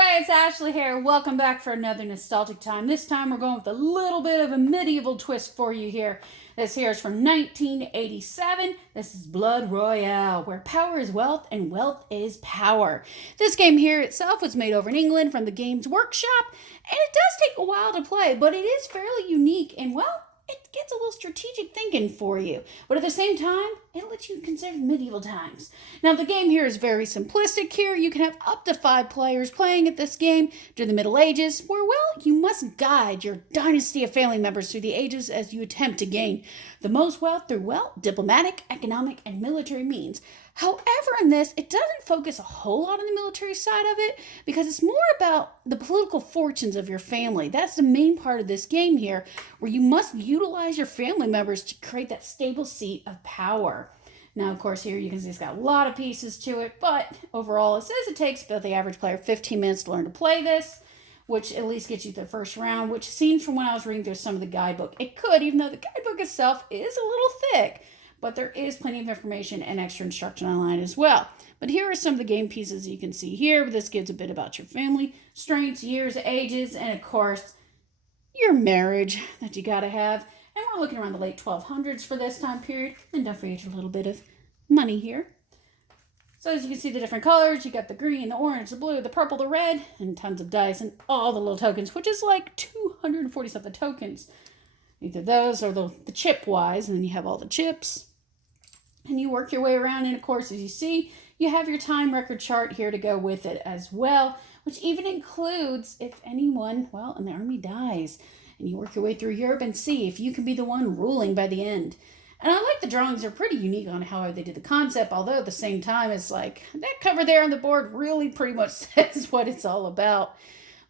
everybody, it's Ashley here. Welcome back for another nostalgic time. This time we're going with a little bit of a medieval twist for you here. This here is from 1987. This is Blood Royale, where power is wealth and wealth is power. This game here itself was made over in England from the Games Workshop, and it does take a while to play, but it is fairly unique and, well, it gets a little strategic thinking for you. But at the same time, it lets you consider medieval times. Now, the game here is very simplistic here. You can have up to 5 players playing at this game during the Middle Ages, where, well, you must guide your dynasty of family members through the ages as you attempt to gain the most wealth through, well, diplomatic, economic, and military means. However, in this, it doesn't focus a whole lot on the military side of it because it's more about the political fortunes of your family. That's the main part of this game here, where you must utilize your family members to create that stable seat of power. Now, of course, here you can see it's got a lot of pieces to it, but overall, it says it takes about the average player 15 minutes to learn to play this, which at least gets you the first round, which seems from when I was reading through some of the guidebook, it could, even though the guidebook itself is a little thick, but there is plenty of information and extra instruction online as well. But here are some of the game pieces you can see here. This gives a bit about your family, strengths, years, ages, and of course, your marriage that you gotta have. And we're looking around the late 1200s for this time period. And don't forget your little bit of money here. So as you can see the different colors, you got the green, the orange, the blue, the purple, the red, and tons of dice and all the little tokens, which is like 240 something tokens. Either those or the chip wise, and then you have all the chips. And you work your way around, and of course, as you see, you have your time record chart here to go with it as well, which even includes if anyone, well, in the army dies, and you work your way through Europe and see if you can be the one ruling by the end. And I like the drawings. They're pretty unique on how they did the concept, although at the same time, it's like that cover there on the board really pretty much says what it's all about.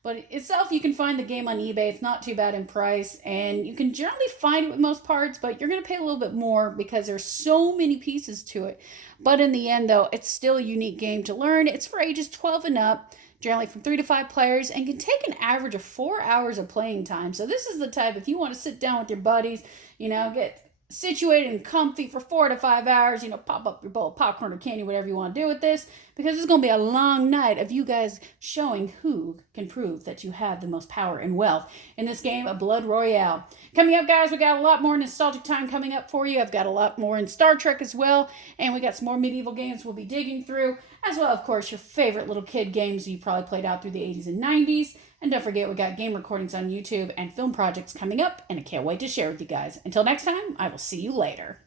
But itself, you can find the game on eBay. It's not too bad in price, and you can generally find it with most parts, but you're going to pay a little bit more because there's so many pieces to it. But in the end, though, it's still a unique game to learn. It's for ages 12 and up, generally from 3 to 5 players, and can take an average of 4 hours of playing time. So this is the type, if you want to sit down with your buddies, get situated and comfy for 4 to 5 hours, pop up your bowl of popcorn or candy, whatever you want to do with this, because it's going to be a long night of you guys showing who can prove that you have the most power and wealth in this game of Blood Royale. Coming up, guys, we got a lot more nostalgic time coming up for you. I've got a lot more in Star Trek as well, and we got some more medieval games we'll be digging through, as well, of course, your favorite little kid games you probably played out through the 80s and 90s. And don't forget, we got game recordings on YouTube and film projects coming up, and I can't wait to share with you guys. Until next time, I will see you later.